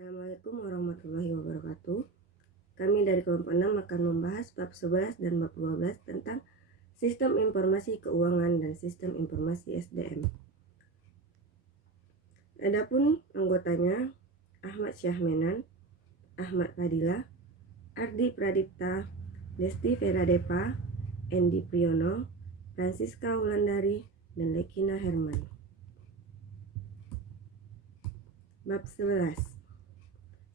Assalamualaikum warahmatullahi wabarakatuh. Kami dari kelompok 6 akan membahas bab 11 dan bab 12 tentang sistem informasi keuangan dan sistem informasi SDM. Adapun anggotanya Ahmad Syahmenan, Ahmad Fadila, Ardi Pradipta, Desti Veradepa, Endi Priyono, Francisca Wulandari, dan Lekina Herman. Bab 11.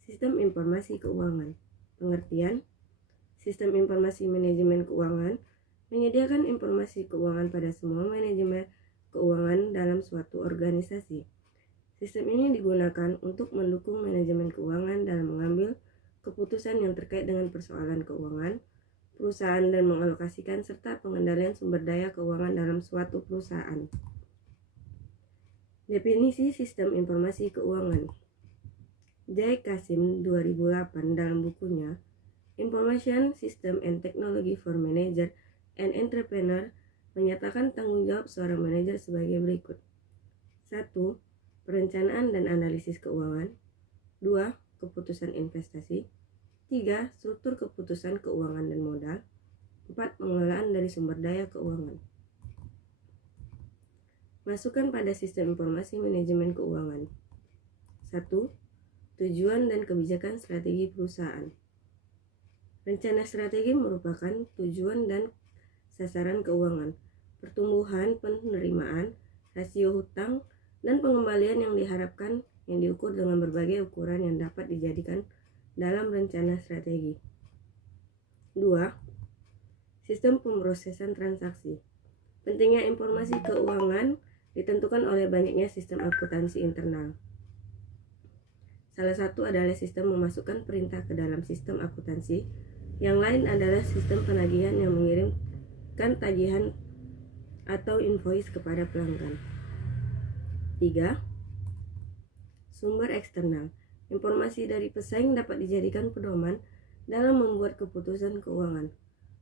Sistem informasi keuangan. Pengertian: sistem informasi manajemen keuangan menyediakan informasi keuangan pada semua manajemen keuangan dalam suatu organisasi. Sistem ini digunakan untuk mendukung manajemen keuangan dalam mengambil keputusan yang terkait dengan persoalan keuangan perusahaan dan mengalokasikan serta pengendalian sumber daya keuangan dalam suatu perusahaan. Definisi sistem informasi keuangan. Jai Kasim 2008 dalam bukunya Information System and Technology for Manager and Entrepreneur menyatakan tanggung jawab seorang manajer sebagai berikut. 1. Perencanaan dan analisis keuangan. 2. Keputusan investasi. 3. Struktur keputusan keuangan dan modal. 4. Pengelolaan dari sumber daya keuangan. Masukan pada sistem informasi manajemen keuangan. 1. Tujuan dan kebijakan strategi perusahaan. Rencana strategi merupakan tujuan dan sasaran keuangan, pertumbuhan penerimaan, rasio hutang, dan pengembalian yang diharapkan yang diukur dengan berbagai ukuran yang dapat dijadikan dalam rencana strategi. 2. Sistem pemrosesan transaksi. Pentingnya informasi keuangan ditentukan oleh banyaknya sistem akuntansi internal. Salah satu adalah sistem memasukkan perintah ke dalam sistem akuntansi. Yang lain adalah sistem penagihan yang mengirimkan tagihan atau invoice kepada pelanggan. 3. Sumber eksternal. Informasi dari pesaing dapat dijadikan pedoman dalam membuat keputusan keuangan.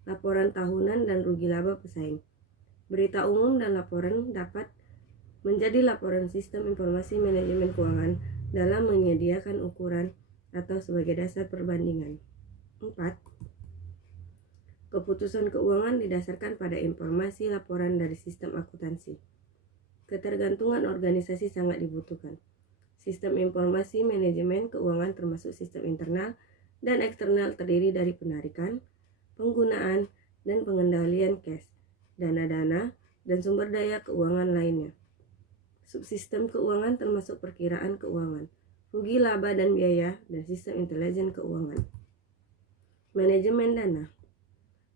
Laporan tahunan dan rugi laba pesaing. Berita umum dan laporan dapat menjadi laporan sistem informasi manajemen keuangan dalam menyediakan ukuran atau sebagai dasar perbandingan. 4. Keputusan keuangan didasarkan pada informasi laporan dari sistem akuntansi. Ketergantungan organisasi sangat dibutuhkan. Sistem informasi manajemen keuangan termasuk sistem internal dan eksternal terdiri dari penarikan, penggunaan, dan pengendalian cash, dana-dana, dan sumber daya keuangan lainnya. Subsistem keuangan termasuk perkiraan keuangan, rugi laba dan biaya, dan sistem intelijen keuangan. Manajemen dana.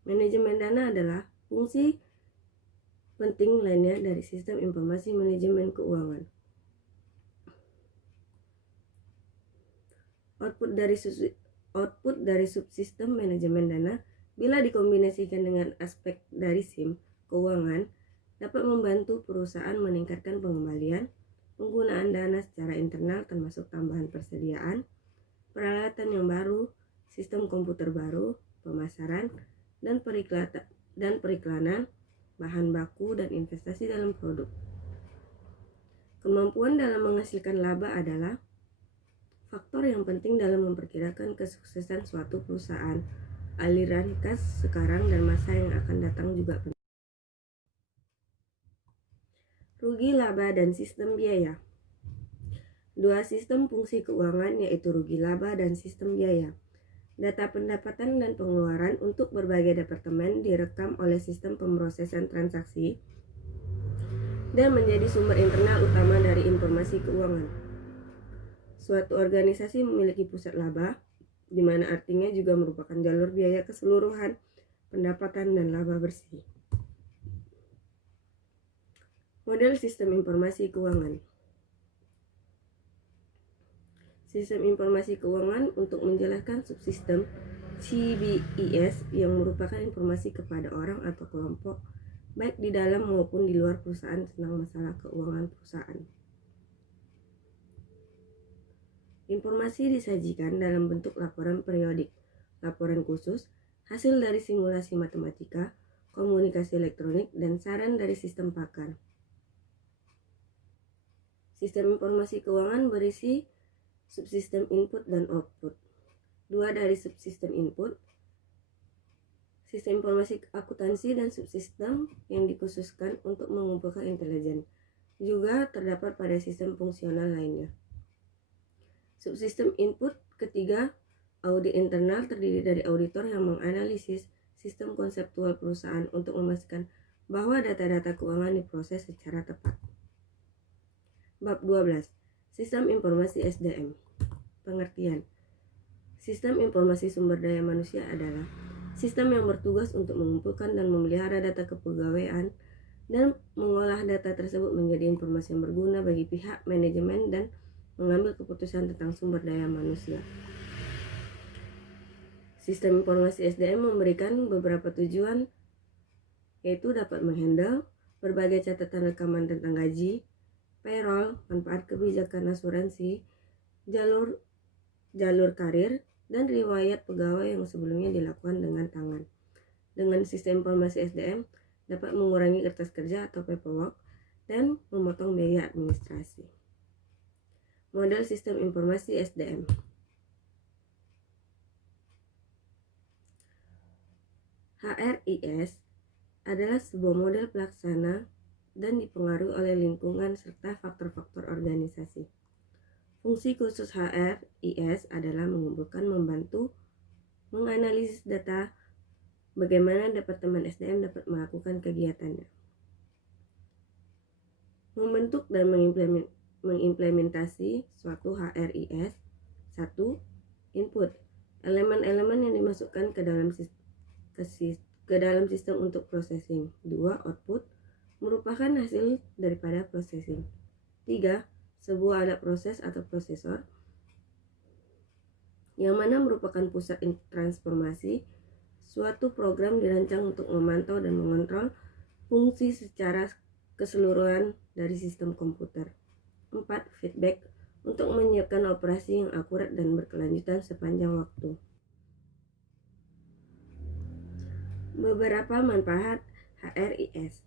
Manajemen dana adalah fungsi penting lainnya dari sistem informasi manajemen keuangan. Output dari subsistem manajemen dana bila dikombinasikan dengan aspek dari SIM keuangan dapat membantu perusahaan meningkatkan pengembalian, penggunaan dana secara internal termasuk tambahan persediaan, peralatan yang baru, sistem komputer baru, pemasaran, dan periklanan, bahan baku, dan investasi dalam produk. Kemampuan dalam menghasilkan laba adalah faktor yang penting dalam memperkirakan kesuksesan suatu perusahaan. Aliran kas sekarang dan masa yang akan datang juga penting. Rugi laba dan sistem biaya. Dua sistem fungsi keuangan yaitu rugi laba dan sistem biaya. Data pendapatan dan pengeluaran untuk berbagai departemen direkam oleh sistem pemrosesan transaksi dan menjadi sumber internal utama dari informasi keuangan. Suatu organisasi memiliki pusat laba, di mana artinya juga merupakan jalur biaya keseluruhan pendapatan dan laba bersih. Model sistem informasi keuangan. Sistem informasi keuangan untuk menjelaskan subsistem CBIS yang merupakan informasi kepada orang atau kelompok baik di dalam maupun di luar perusahaan tentang masalah keuangan perusahaan. Informasi disajikan dalam bentuk laporan periodik, laporan khusus, hasil dari simulasi matematika, komunikasi elektronik, dan saran dari sistem pakar. Sistem informasi keuangan berisi subsistem input dan output. 2 dari subsistem input, sistem informasi akuntansi dan subsistem yang dikhususkan untuk mengumpulkan intelijen. Juga terdapat pada sistem fungsional lainnya. Subsistem input ketiga, audit internal terdiri dari auditor yang menganalisis sistem konseptual perusahaan untuk memastikan bahwa data-data keuangan diproses secara tepat. Bab 12. Sistem informasi SDM. Pengertian. Sistem informasi sumber daya manusia adalah sistem yang bertugas untuk mengumpulkan dan memelihara data kepegawaian dan mengolah data tersebut menjadi informasi yang berguna bagi pihak manajemen dan mengambil keputusan tentang sumber daya manusia. Sistem informasi SDM memberikan beberapa tujuan, yaitu dapat menghandle berbagai catatan rekaman tentang gaji, payroll, manfaat kebijakan asuransi, jalur karir, dan riwayat pegawai yang sebelumnya dilakukan dengan tangan. Dengan sistem informasi SDM dapat mengurangi kertas kerja atau paperwork dan memotong biaya administrasi. Model sistem informasi SDM. HRIS adalah sebuah model pelaksana dan dipengaruhi oleh lingkungan serta faktor-faktor organisasi. Fungsi khusus HRIS adalah mengumpulkan, membantu, menganalisis data, bagaimana Departemen SDM dapat melakukan kegiatannya. Membentuk dan mengimplementasi suatu HRIS. 1. Input. Elemen-elemen yang dimasukkan ke dalam sistem untuk processing. 2. Output. Merupakan hasil daripada processing. 3. Sebuah alat proses atau prosesor yang mana merupakan pusat transformasi. Suatu program dirancang untuk memantau dan mengontrol fungsi secara keseluruhan dari sistem komputer. 4. Feedback, untuk menyiapkan operasi yang akurat dan berkelanjutan sepanjang waktu. Beberapa manfaat HRIS.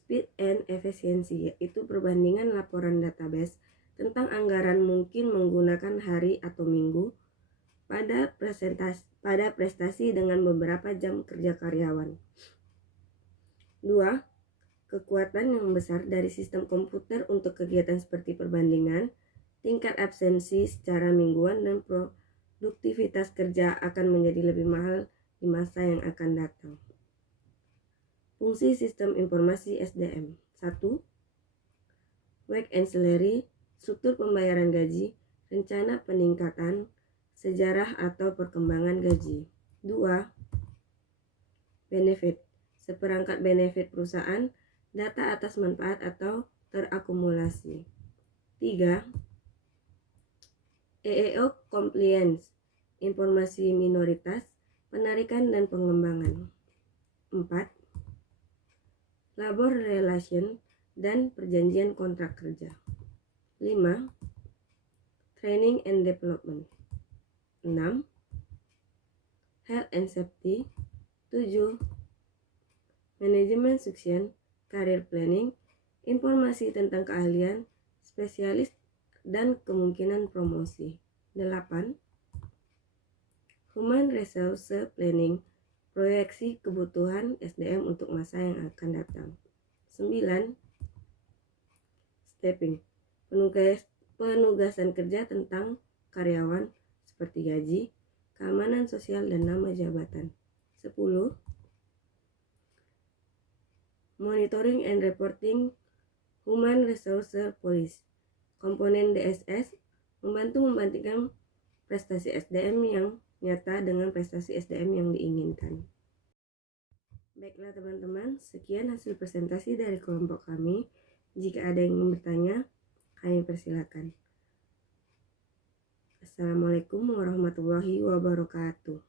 Speed and efficiency, yaitu perbandingan laporan database tentang anggaran mungkin menggunakan hari atau minggu pada prestasi dengan beberapa jam kerja karyawan. 2. Kekuatan yang besar dari sistem komputer untuk kegiatan seperti perbandingan, tingkat absensi secara mingguan dan produktivitas kerja akan menjadi lebih mahal di masa yang akan datang. Fungsi sistem informasi SDM. 1. Wage and salary, struktur pembayaran gaji, rencana peningkatan, sejarah atau perkembangan gaji. 2. Benefit, seperangkat benefit perusahaan, data atas manfaat atau terakumulasi. 3. EEO compliance, informasi minoritas, penarikan dan pengembangan. 4. Labor relation dan perjanjian kontrak kerja. 5. Training and development. 6. Health and safety. 7. Manajemen succession, career planning, informasi tentang keahlian, spesialis dan kemungkinan promosi. 8. Human resource planning, proyeksi kebutuhan SDM untuk masa yang akan datang. 9. Stepping, penugasan kerja tentang karyawan seperti gaji, keamanan sosial dan nama jabatan. 10. Monitoring and reporting, human resource policy, komponen DSS, membantu membandingkan prestasi SDM yang nyata dengan prestasi SDM yang diinginkan. Baiklah teman-teman, sekian hasil presentasi dari kelompok kami. Jika ada yang ingin bertanya, kami persilakan. Assalamualaikum warahmatullahi wabarakatuh.